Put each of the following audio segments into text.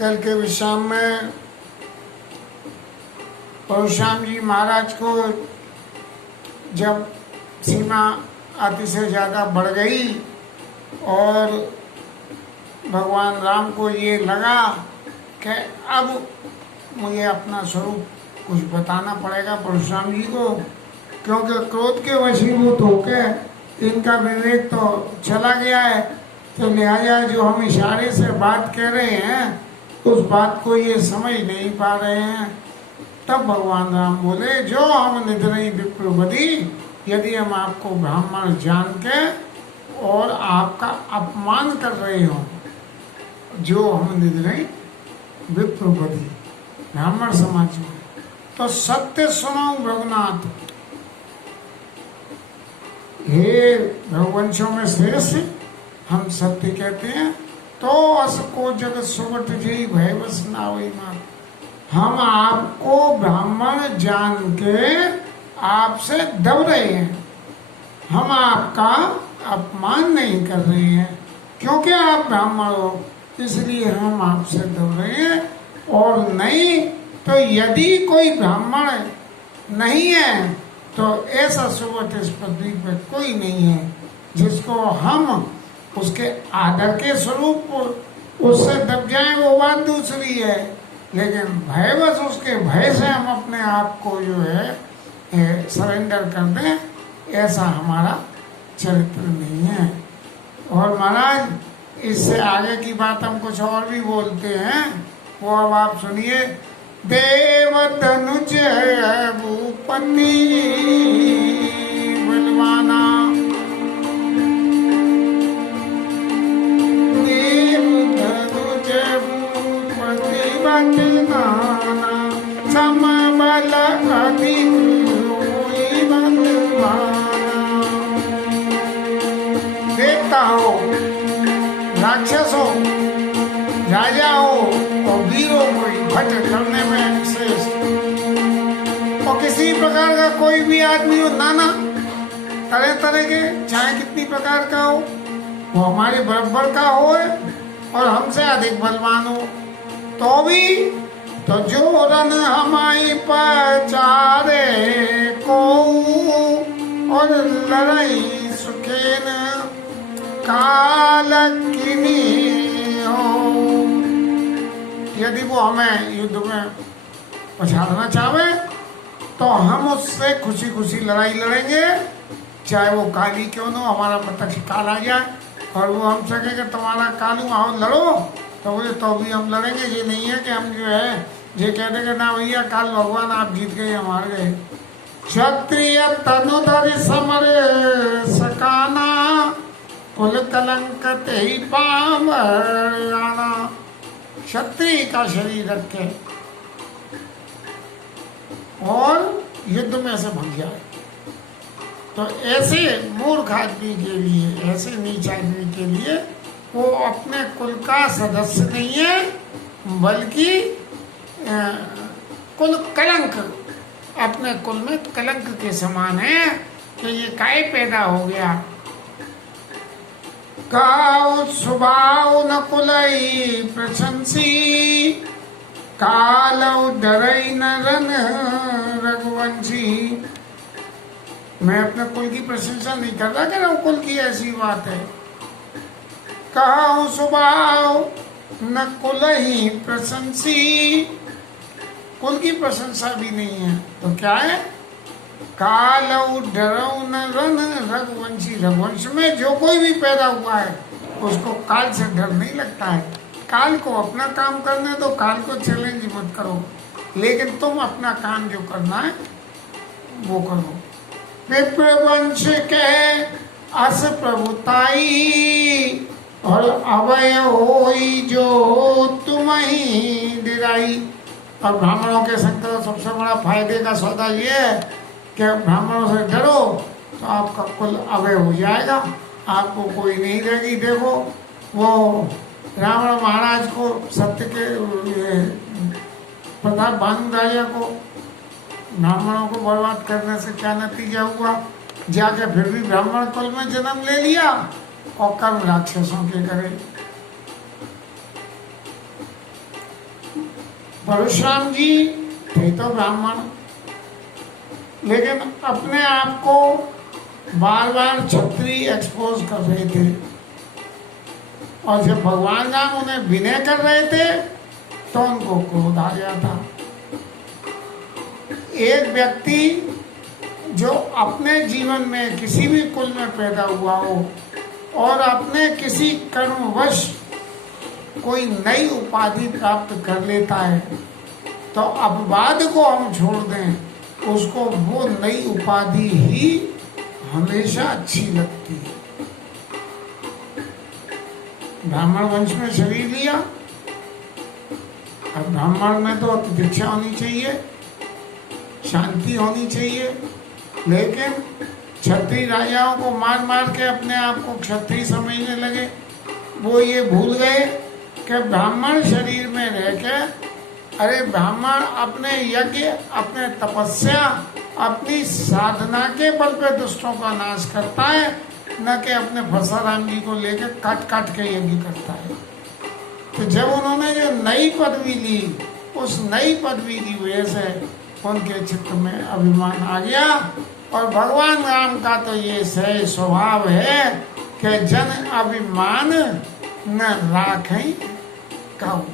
कल के विश्राम में परशुराम जी महाराज को जब सीमा अति से ज़्यादा बढ़ गई और भगवान राम को ये लगा कि अब मुझे अपना स्वरूप कुछ बताना पड़ेगा परशुराम जी को, क्योंकि क्रोध के वशीभूत होकर इनका विवेक तो चला गया है। तो लिहाजा जो हम इशारे से बात कह रहे हैं उस बात को ये समझ नहीं पा रहे हैं। तब भगवान राम बोले, जो हम निधनई विप्रबधी, यदि हम आपको ब्राह्मण जान के और आपका अपमान कर रहे हो, जो हम निधनई विप्रबधी ब्राह्मण समाज में, तो सत्य सुनो रघुनाथ। हे रघुवंशों में श्रेष्ठ, हम सत्य कहते हैं। तो अस को जगत सुवट जी भयवश नावई मार, हम आपको ब्राह्मण जान के आपसे दब रहे हैं, हम आपका अपमान नहीं कर रहे हैं, क्योंकि आप ब्राह्मण हो इसलिए हम आपसे दब रहे हैं। और नहीं तो यदि कोई ब्राह्मण नहीं है तो ऐसा सुवट इस पृथ्वी पे कोई नहीं है जिसको हम उसके आदर के स्वरूप उससे दब जाए, वो बात दूसरी है। लेकिन भयवश उसके भय से हम अपने आप को जो है सरेंडर कर दें, ऐसा हमारा चरित्र नहीं है। और महाराज इससे आगे की बात हम कुछ और भी बोलते हैं, वो अब आप सुनिए। देव धनुज भूपति बलवाना, देव धनुज भूपति बलवाना, समबल अधिक होई बलवाना। देवता हो, राक्षस हो, राजा हो और वीर हो, कोई भट करने में श्रेष्ठ, और किसी प्रकार का कोई भी आदमी हो, नाना तरह तरह के, चाहे कितनी प्रकार का हो, वो हमारे बराबर का हो और हमसे अधिक बलवान हो, तो भी तो जो रन हमारी पचारे को, और लड़ाई सुखेन काल किनी हो। यदि वो हमें युद्ध में पछाड़ना चाहे तो हम उससे खुशी खुशी लड़ाई लड़ेंगे, चाहे वो काली क्यों न, हमारा प्रत्यक्ष काल आ जाए और वो हम सके कि तुम्हारा कालू आओ लड़ो, तो बोले तो भी हम लड़ेंगे। ये नहीं है कि हम जो है ये कह देंगे ना भैया काल भगवान आप जीत गए हम हार गए। क्षत्रिय तनुधर समर सकाना, कुल कलंक ही पावना। क्षत्रिय का शरीर रखे और युद्ध में से भाग जाए, तो ऐसे मूर्ख आदमी के लिए, ऐसे नीच आदमी के लिए वो अपने कुल का सदस्य नहीं है, बल्कि कुल कलंक, अपने कुल में कलंक के समान है कि ये काय पैदा हो गया। काउ स्वभाव न कुलई प्रशंसी, कालौ डरई न रन रघुवंशी। मैं अपने कुल की प्रशंसा नहीं कर रहा, कह रहा हूँ कुल की ऐसी बात है। काउ स्वभाव न कुलई प्रशंसी, कुल की प्रशंसा भी नहीं है तो क्या है। कालौ डरौ न रन रघुवंशी, रघुवंश में जो कोई भी पैदा हुआ है उसको काल से डर नहीं लगता है। काल को अपना काम करने दो, काल को चैलेंज मत करो, लेकिन तुम अपना काम जो करना है वो करो। विप्रवंश के अस प्रभुताई, और अभय होई जो तुम ही डिराई। और ब्राह्मणों के संग तो सबसे बड़ा फायदे का सौदा ये है कि ब्राह्मणों से डरो तो आपका कुल अभय हो जाएगा, आपको कोई नहीं रहेगी। देखो वो रावण महाराज को, सत्य के प्रताप भानु राजा को, ब्राह्मणों को बर्बाद करने से क्या नतीजा हुआ, जाके फिर भी ब्राह्मण कुल में जन्म ले लिया और कर्म राक्षसों के करे। परशुराम जी थे तो ब्राह्मण, लेकिन अपने आप को बार बार क्षत्रिय एक्सपोज कर रहे थे, और जब भगवान राम उन्हें विनय कर रहे थे तो उनको क्रोध आ गया था। एक व्यक्ति जो अपने जीवन में किसी भी कुल में पैदा हुआ हो और अपने किसी कर्मवश कोई नई उपाधि प्राप्त कर लेता है, तो अपवाद को हम छोड़ दें, उसको वो नई उपाधि ही हमेशा अच्छी लगती है। ब्राह्मण वंश में शरीर लिया, अब ब्राह्मण में तो दीक्षा होनी चाहिए, शांति होनी चाहिए, लेकिन क्षत्रिय राजाओं को मार मार के अपने आप को क्षत्रिय समझने लगे। वो ये भूल गए कि ब्राह्मण शरीर में रह के, अरे ब्राह्मण अपने यज्ञ, अपने तपस्या, अपनी साधना के बल पे दुष्टों का नाश करता है, न कि अपने परशुराम जी को लेकर काट काट के यज्ञ करता है। तो जब उन्होंने जो नई पदवी ली, उस नई पदवी की वजह से उनके चित्त में अभिमान आ गया। और भगवान राम का तो ये सही स्वभाव है कि जन अभिमान न राखें कहूँ।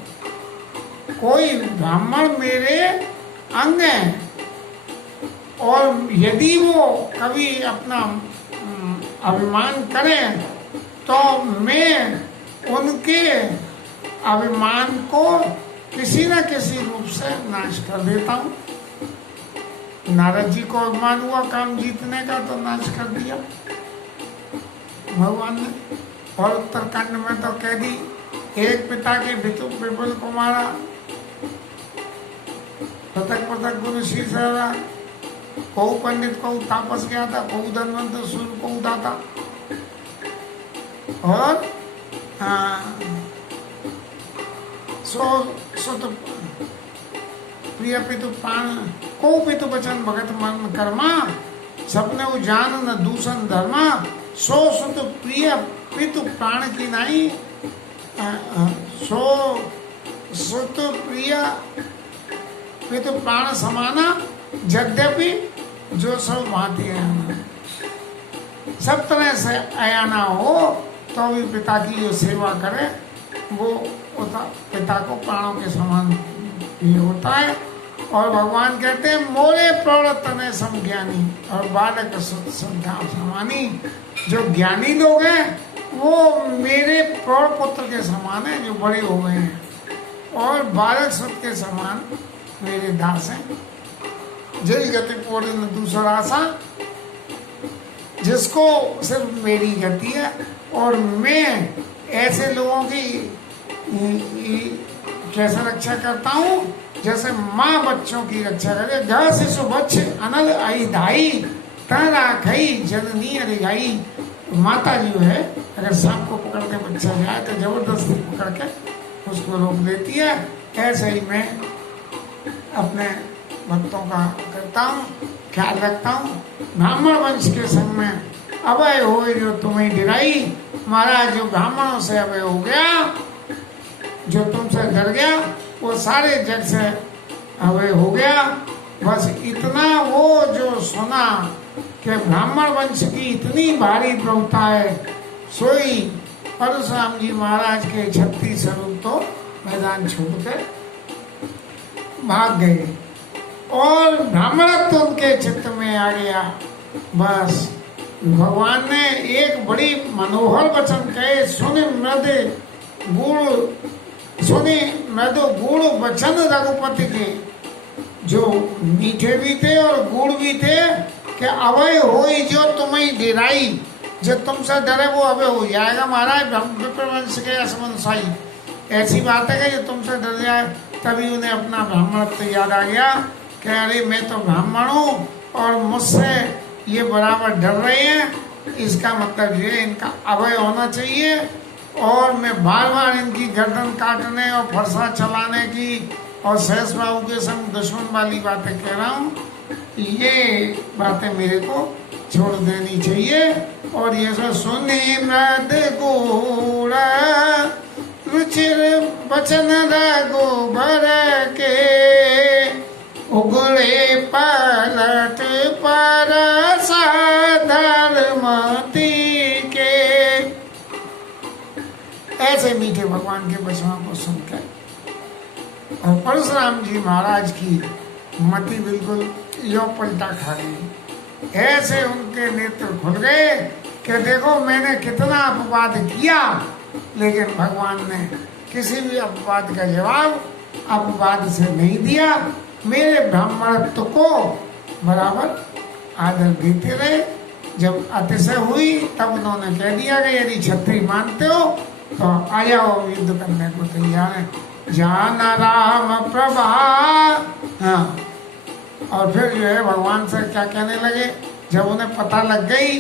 कोई ब्राह्मण मेरे अंग है, और यदि वो कभी अपना अभिमान करें तो मैं उनके अभिमान को किसी न किसी रूप से नाश कर देता हूँ। नारद जी को अभिमान हुआ काम जीतने का, तो नाश कर दिया भगवान ने। और उत्तरकांड में तो कह दी, एक पिता के विपुल को मारा, पृथक पृथक गुरु शीर्षा, को पंडित को तापस गया था, को धनवंत सूर्य को उदाता, और सो प्रिय पितु प्राण को पितु बचन भगत मन कर्मा, सपने उजान न दूषण धर्मा, सो सुत प्रिय पितु प्राण की नाई, सो सुत प्रिय पितु प्राण समाना, यद्यपि जो सब भांति आयाना। सब तरह से आयाना हो तो भी पिता की जो सेवा करे वो पिता को प्राणों के समान ही होता है। और भगवान कहते हैं मोरे प्रवर्तने समज्ञानी और बालक संख्या समानी। जो ज्ञानी लोग हैं वो मेरे प्रौढ़ पुत्र के समान है, जो बड़े हो गए हैं, और बालक सुत के समान मेरे दास हैं। जय गति पूर्ण दूसरा आशा, जिसको सिर्फ मेरी गति है। और मैं ऐसे लोगों की कैसे रक्षा करता हूँ, जैसे माँ बच्चों की रक्षा करे। घर शिशु बच्चे अनल आई धाई तरा खई जननी अरिगाई। माता जो है अगर सांप को पकड़ के बच्चा जाए तो जबरदस्ती पकड़ के उसको रोक देती है। ऐसे ही मैं अपने भक्तों का करता हूँ, ख्याल रखता हूँ। ब्राह्मण वंश के संग में अभय हो जो तुम्हें डिराई। महाराज जो ब्राह्मणों से अभय हो गया, जो तुमसे डर गया, वो सारे जग से अभय हो गया। बस इतना वो जो सुना कि ब्राह्मण वंश की इतनी भारी प्रभुता है, सोई परशुराम जी महाराज के 36 स्वरूप तो मैदान छोड़कर भाग गए और ब्राह्मणत्व उनके चित्त में आ गया। बस भगवान ने एक बड़ी मनोहर वचन कहे, सुने मृदु गुण वचन रघुपति के, जो मीठे भी थे और गुड़ भी थे, कि अभय होई जो तुम्हें डिराई। जो तुमसे डरे वो अभय हो जाएगा। महाराज विप्रवंश के असमनसाई, ऐसी बात है कि जो तुमसे डर जाए। तभी उन्हें अपना ब्राह्मणत्व याद आ गया कि अरे मैं तो ब्राह्मण हूँ और मुझसे ये बराबर डर रहे हैं, इसका मतलब ये इनका अभय होना चाहिए। और मैं बार बार इनकी गर्दन काटने और फरसा चलाने की और शेष बाबू के संग दुश्मन वाली बातें कह रहा हूँ, ये बातें मेरे को छोड़ देनी चाहिए। और ये सब सुनी मृद गुण रुचिर बचन रघुबर के, उगड़े पलट पर धर्मती के। ऐसे मीठे भगवान के वचनों को सुनकर और परशुराम जी महाराज की मति बिल्कुल यो पलटा खा गई। ऐसे उनके नेत्र खुल गए कि देखो मैंने कितना अपवाद किया, लेकिन भगवान ने किसी भी अपवाद का जवाब अपवाद से नहीं दिया। मेरे ब्राह्मणत्व को बराबर आदर देते रहे। जब अतिशय हुई तब उन्होंने कह दिया कि यदि क्षत्रिय मानते हो तो आ जाओ, युद्ध करने को तैयार है। जान राम प्रभा। हाँ, और फिर जो है भगवान से क्या कहने लगे, जब उन्हें पता लग गई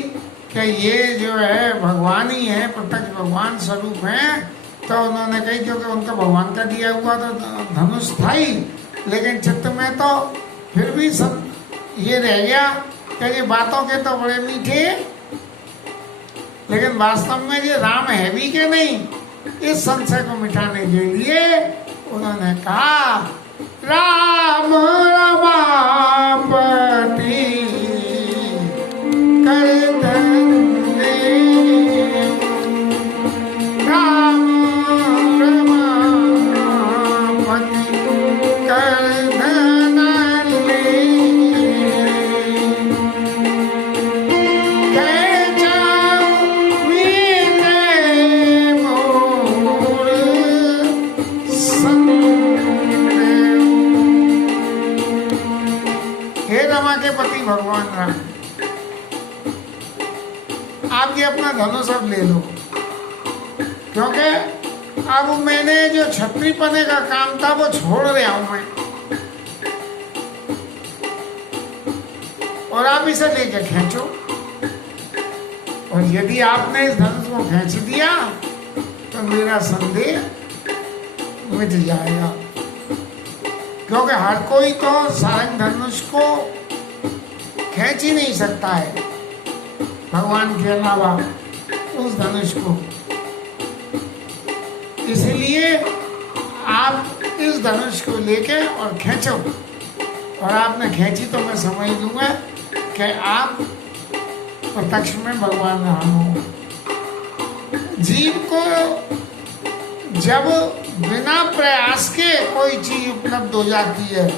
कि ये जो है भगवान ही है, प्रत्यक्ष भगवान स्वरूप है, तो उन्होंने कही, क्योंकि उनका भगवान का दिया हुआ तो धनुष था ही, लेकिन चित्त में तो फिर भी सब ये रह गया कि ये बातों के तो बड़े मीठे, लेकिन वास्तव में ये राम है भी कि नहीं। इस संशय को मिटाने के लिए उन्होंने कहा, राम रमापति कर धन्य, राम रमापति कर धन्य, के पति भगवान राम, आप ये अपना धनुष अब ले लो, क्योंकि अब मैंने जो छत्री पने का काम था वो छोड़ रहा हूं मैं, और आप इसे लेके खींचो। और यदि आपने इस धनुष को खींच दिया तो मेरा संदेह मिट जाएगा, क्योंकि हर कोई तो सारंग धनुष को खींच ही नहीं सकता है भगवान के अलावा उस धनुष को। इसलिए आप इस धनुष को लेके और खींचो, और आपने खींची तो मैं समझ लूंगा कि आप प्रत्यक्ष में भगवान राम हो। जीव को जब बिना प्रयास के कोई चीज उपलब्ध हो जाती है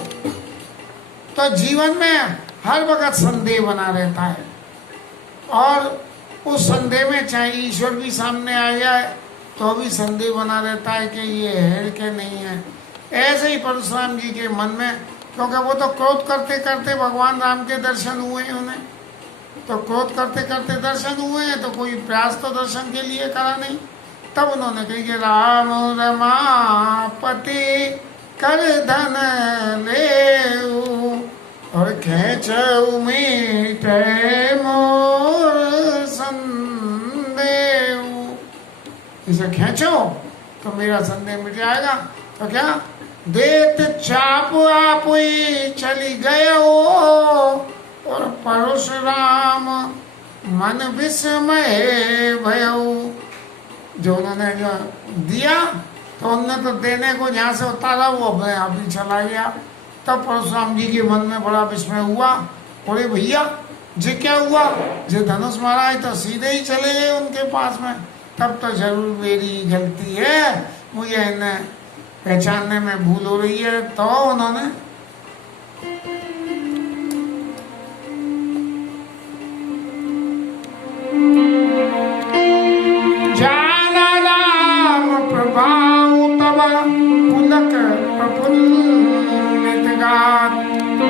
तो जीवन में हर वक्त संदेह बना रहता है, और उस संदेह में चाहे ईश्वर भी सामने आ जाए तो भी संदेह बना रहता है कि ये है कि नहीं है। ऐसे ही परशुराम जी के मन में, क्योंकि वो तो क्रोध करते करते भगवान राम के दर्शन हुए हैं उन्हें, तो क्रोध करते करते दर्शन हुए हैं, तो कोई प्रयास तो दर्शन के लिए करा नहीं। तब उन्होंने कही कि राम रमापति कर धन लेऊ, और खेचऊ मीठे मोर संदेव, इसे खींचो तो मेरा संदेह मिट जाएगा। तो क्या देत चाप आप ही चली गए हो, और परशुराम मन विस्मय भयऊ। जो उन्होंने जो दिया तो उन्होंने तो देने को जहाँ से उतारा वो अपने आप ही चला गया। तब परशुराम जी के मन में बड़ा विस्मय हुआ, बोले भैया जी क्या हुआ, जो धनुष मारा है तो सीधे ही चले गए उनके पास में, तब तो जरूर मेरी गलती है, मुझे इन्हें पहचानने में भूल हो रही है। तो उन्होंने जाना राम प्रभाव तब पुलक प्रफुल्लित गात,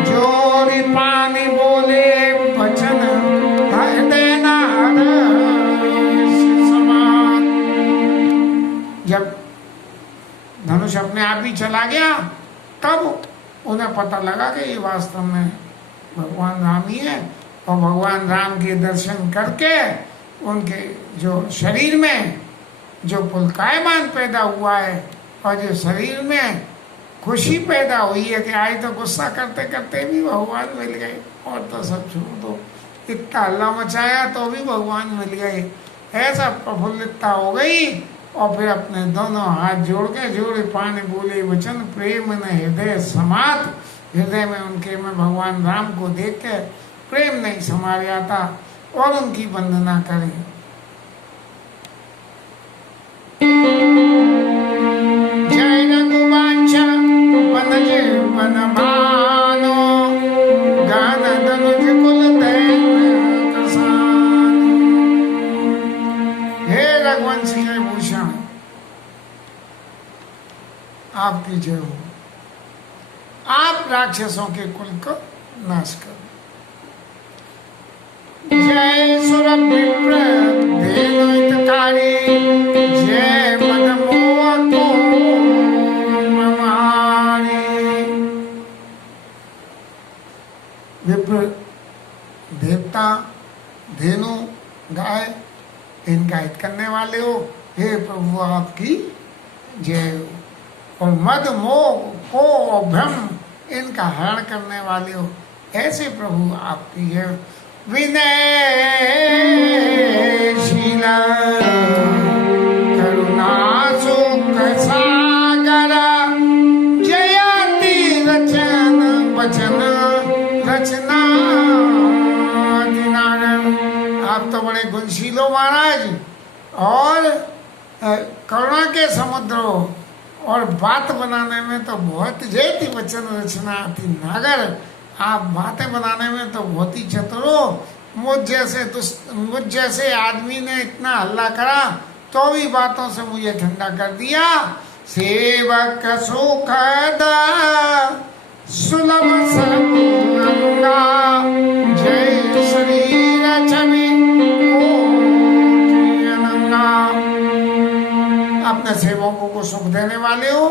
जोरी पानी बोले वचन देना समान। जब धनुष अपने आप ही चला गया तब उन्हें पता लगा कि ये वास्तव में भगवान राम ही है, और भगवान राम के दर्शन करके उनके जो शरीर में जो पुलकायमान पैदा हुआ है, और जो शरीर में खुशी पैदा हुई है कि आज तो गुस्सा करते करते भी भगवान मिल गए, और तो सब छोड़ दो, इतना हल्ला मचाया तो भी भगवान मिल गए, ऐसा प्रफुल्लितता हो गई। और फिर अपने दोनों हाथ जोड़ के जोड़े पाने बोले वचन प्रेम न हृदय समात। हृदय में उनके में भगवान राम को देख के प्रेम नहीं समा जाता और उनकी वंदना करें। जय रघुवंश वनज वन भानो गान धनुज कुल दैन। हे रघुवंश के भूषण, आपकी जय हो। आप राक्षसों के कुल को नाश करो। जय सुर विप्र धेनु हितकारी, जय मद मोह को ममारी। विप्र देवता, धेनु, गाय, इनका हित करने वाले हो, हे प्रभु आपकी जय हो। और मद मोह को भ्रम इनका हरण करने वाले हो, ऐसे प्रभु आपकी जय। विनयशील करुणा सुख सागर, जयति रचन वचन रचना दिनागर। आप तो बड़े गुणशील हो महाराज, और करुणा के समुद्र हो, और बात बनाने में तो बहुत जयति वचन रचना आती नागर। आप बातें बनाने में तो बहुत ही चतुर हो। मुझ जैसे आदमी ने इतना हल्ला करा तो भी बातों से मुझे ठंडा कर दिया। सेवक सुखद सुलभ संगा, जय शरीर छवि कोटि अनंगा। अपने सेवकों को सुख देने वाले हो।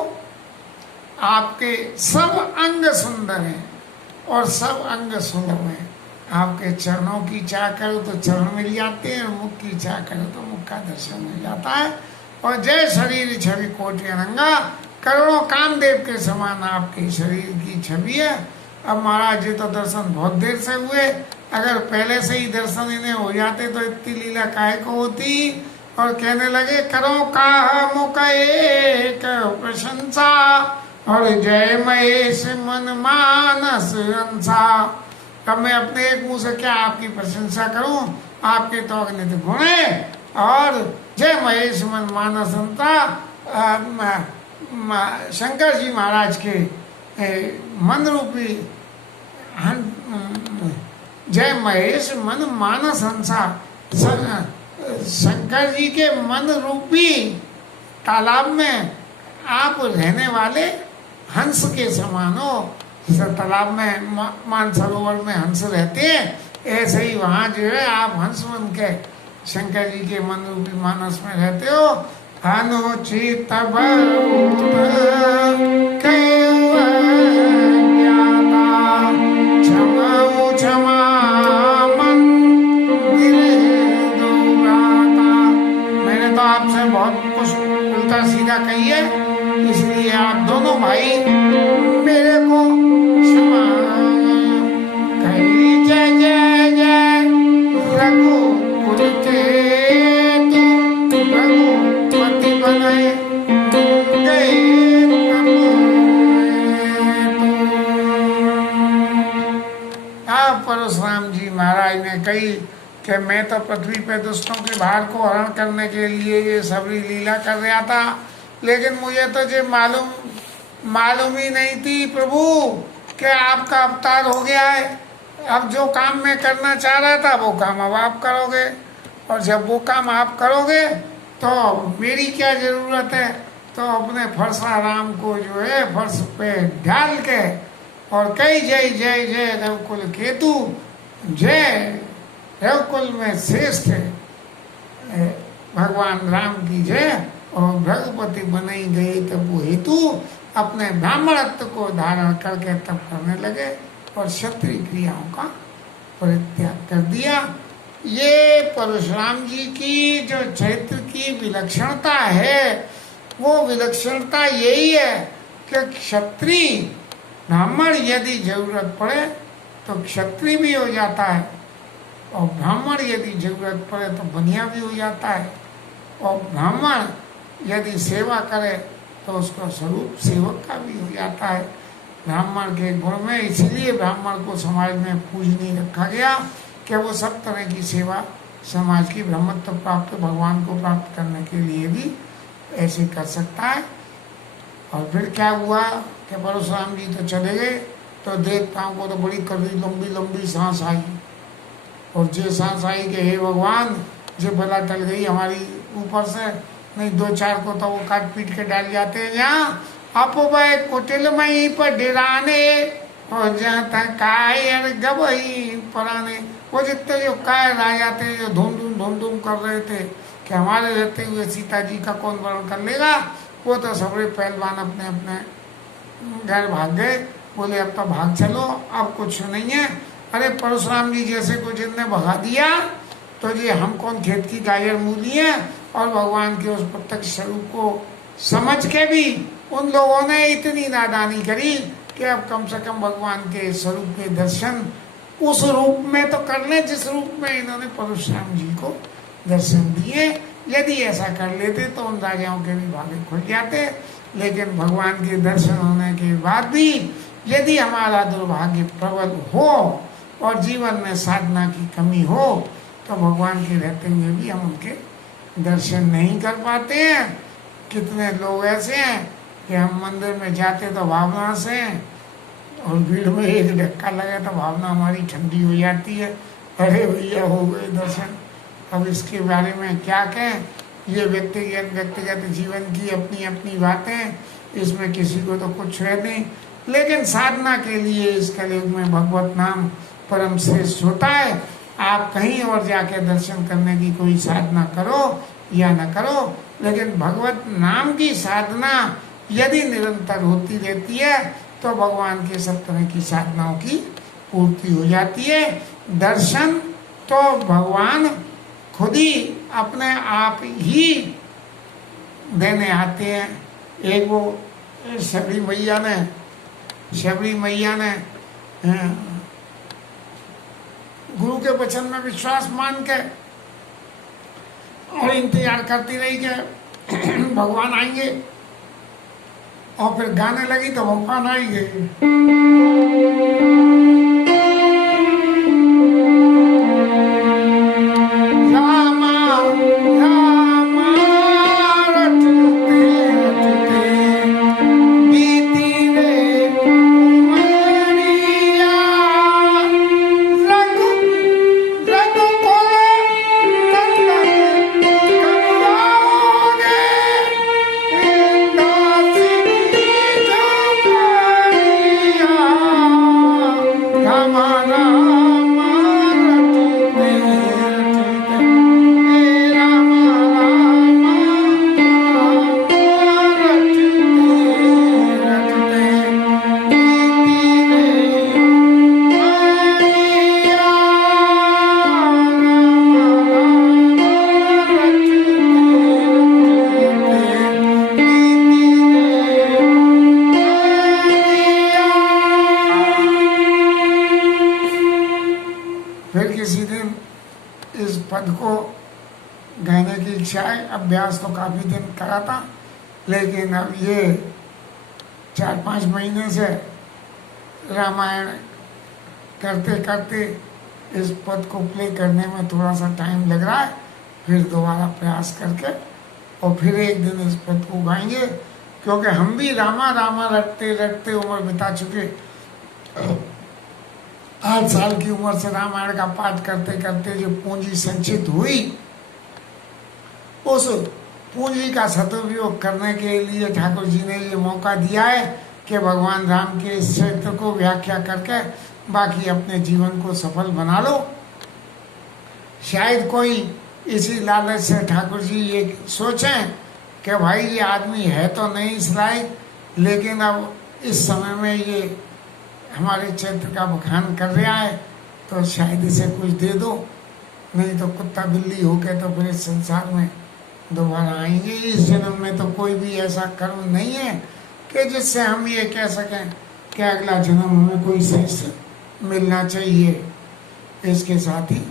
आपके सब अंग सुंदर हैं और सब अंग सुलभ हैं। आपके चरणों की चाह करो तो चरण मिल जाते हैं, और मुख की चाह करो तो मुख का दर्शन मिल जाता है। और जय शरीर छवि कोटि अनंगा, करोड़ों कामदेव के समान आपके शरीर की छवि है। अब महाराज जी तो दर्शन बहुत देर से हुए, अगर पहले से ही दर्शन इन्हें हो जाते तो इतनी लीला काहे को होती। और कहने लगे करो का मुख एक प्रशंसा, और जय महेश मन मानस अंसा। अब मैं अपने एक मुंह से क्या आपकी प्रशंसा करूं, आपके तो अगणित गुण है। और जय महेश मन मानस अंसा, शंकर जी महाराज के मन रूपी जय महेश मन मानस अंसा। शंकर जी के मन रूपी तालाब में आप रहने वाले हंस के समान हो। तालाब में मानसरोवर में हंस रहते हैं, ऐसे ही वहाँ जो है आप हंस बन के शंकर जी के मन रूपी मानस में रहते हो। अनुचित मैंने तो आपसे बहुत कुछ उल्टा सीधा कही है, इसलिए आप दोनों भाई मेरे को क्षमा कही। जय जय जय रघुकुल के तुम रघुपति बनाए गए आप। परशुराम जी महाराज ने कही कि मैं तो पृथ्वी पे दुष्टों के भार को हरण करने के लिए ये सबरी लीला कर रहा था, लेकिन मुझे तो ये मालूम ही नहीं थी प्रभु कि आपका अवतार हो गया है। अब जो काम मैं करना चाह रहा था वो काम अब आप करोगे, और जब वो काम आप करोगे तो मेरी क्या जरूरत है। तो अपने फरसा राम को जो है फर्श पे ढाल के और कई जय जय जय रघुकुल केतु, जय रघुकुल में श्रेष्ठ भगवान राम की जय। और रघुपति बनाई गई तब वो हेतु अपने ब्राह्मणत्व को धारण करके तब करने लगे और क्षत्रिय क्रियाओं का परित्याग कर दिया। ये परशुराम जी की जो चरित्र की विलक्षणता है, वो विलक्षणता यही है कि क्षत्रिय ब्राह्मण यदि जरूरत पड़े तो क्षत्रिय भी हो जाता है, और ब्राह्मण यदि जरूरत पड़े तो बनिया भी हो जाता है। और ब्राह्मण यदि सेवा करे तो उसका स्वरूप सेवक का भी हो जाता है। ब्राह्मण के गुण में इसीलिए ब्राह्मण को समाज में पूजनीय रखा गया कि वो सब तरह की सेवा समाज की ब्रह्मत्व प्राप्त भगवान को प्राप्त करने के लिए भी ऐसे कर सकता है। और फिर क्या हुआ कि परशुराम जी तो चले गए तो देवताओं को तो बड़ी कड़ी लंबी लंबी सांस आई, और जे सांस आई कि हे भगवान जे भला टल गई हमारी ऊपर से, नहीं 2-4 को तो वो काट पीट के डाल जाते हैं यहाँ आप वह कुटिल मई पर डेराने और जहाँ तक कायर गबई पराने। वो जितने जो कायर राजा थे जो धूम धूम कर रहे थे कि हमारे रहते हुए सीता जी का कौन वर्ण कर लेगा, वो तो सबरे पहलवान अपने अपने घर भाग गए। बोले अब तो भाग चलो, अब कुछ नहीं है। अरे परशुराम जी जैसे को जिनने भगा दिया तो ये हम कौन खेत की गाजर मूली है। और भगवान के उस प्रत्यक्ष स्वरूप को समझ के भी उन लोगों ने इतनी नादानी करी कि अब कम से कम भगवान के स्वरूप के दर्शन उस रूप में तो कर ले जिस रूप में इन्होंने परशुराम जी को दर्शन दिए। यदि ऐसा कर लेते तो उन राजाओं के भी भागे खुल जाते। लेकिन भगवान के दर्शन होने के बाद भी यदि हमारा दुर्भाग्य प्रबल हो और जीवन में साधना की कमी हो तो भगवान के रहते हुए भी हम उनके दर्शन नहीं कर पाते हैं। कितने लोग ऐसे हैं कि हम मंदिर में जाते तो भावना से, और भीड़ में एक धक्का लगे तो भावना हमारी ठंडी हो जाती है, अरे भैया हो गए दर्शन। अब इसके बारे में क्या कहें, ये व्यक्तिगत जीवन की अपनी अपनी बातें, इसमें किसी को तो कुछ है नहीं। लेकिन साधना के लिए इस कलयुग में भगवत नाम परम श्रेष्ठ होता है। आप कहीं और जाके दर्शन करने की कोई साधना करो या न करो, लेकिन भगवत नाम की साधना यदि निरंतर होती रहती है तो भगवान के सब तरह की साधनाओं की पूर्ति हो जाती है। दर्शन तो भगवान खुद ही अपने आप ही देने आते हैं। एक वो शबरी मैया ने गुरु के वचन में विश्वास मान के और इंतजार करती रही कि भगवान आएंगे, और फिर गाने लगी तो भगवान आएंगे। अभ्यास तो काफ़ी दिन करा था, लेकिन अब ये 4-5 महीने से रामायण करते करते इस पद को प्ले करने में थोड़ा सा टाइम लग रहा है। फिर दोबारा प्रयास करके और फिर एक दिन इस पद को गाएंगे, क्योंकि हम भी रामा रामा रटते रटते उम्र बिता चुके। 8 साल की उम्र से रामायण का पाठ करते करते जो पूंजी संचित हुई, उस पूंजी का सदुपयोग करने के लिए ठाकुर जी ने ये मौका दिया है कि भगवान राम के इस चरित्र को व्याख्या करके बाकी अपने जीवन को सफल बना लो। शायद कोई इसी लालच से ठाकुर जी ये सोचें कि भाई ये आदमी है तो नहीं इस लायक, लेकिन अब इस समय में ये हमारे चरित्र का बखान कर रहा है तो शायद इसे कुछ दे दो, नहीं तो कुत्ता बिल्ली होके तो फिर इस संसार में दोबारा आएंगे। इस जन्म में तो कोई भी ऐसा कर्म नहीं है कि जिससे हम ये कह सकें कि अगला जन्म हमें कोई श्रेष्ठ मिलना चाहिए। इसके साथ ही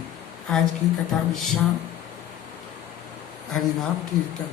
आज की कथा विश्राम। हरिनाम कीर्तन।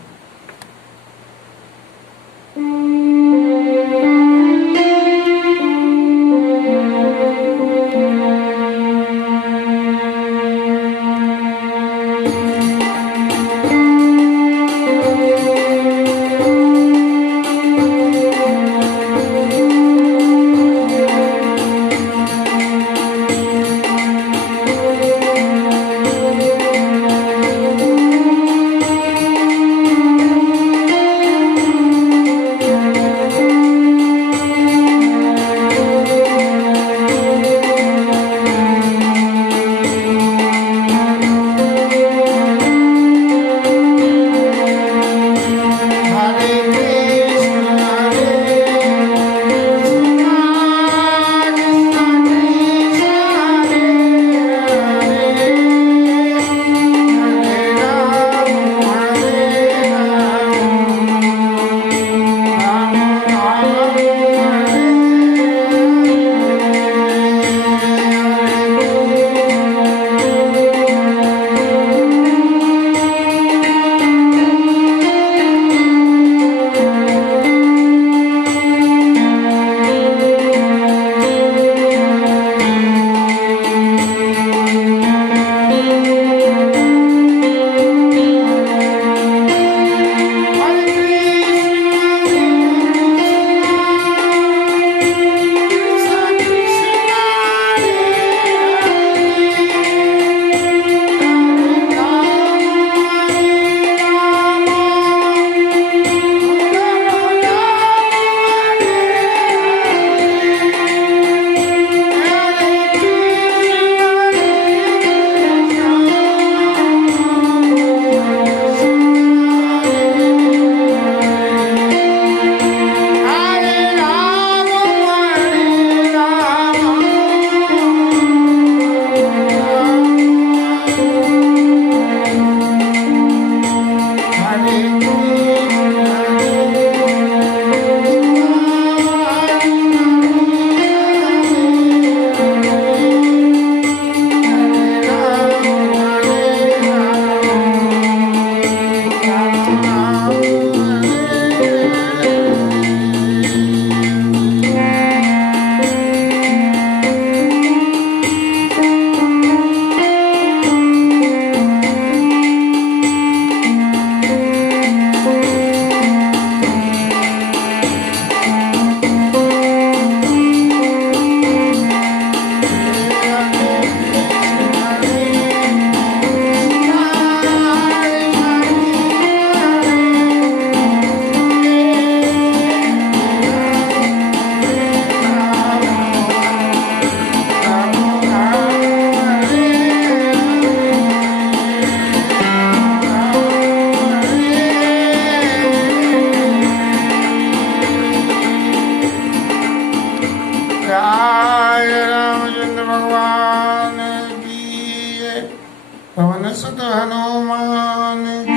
पवन सुत हनुमान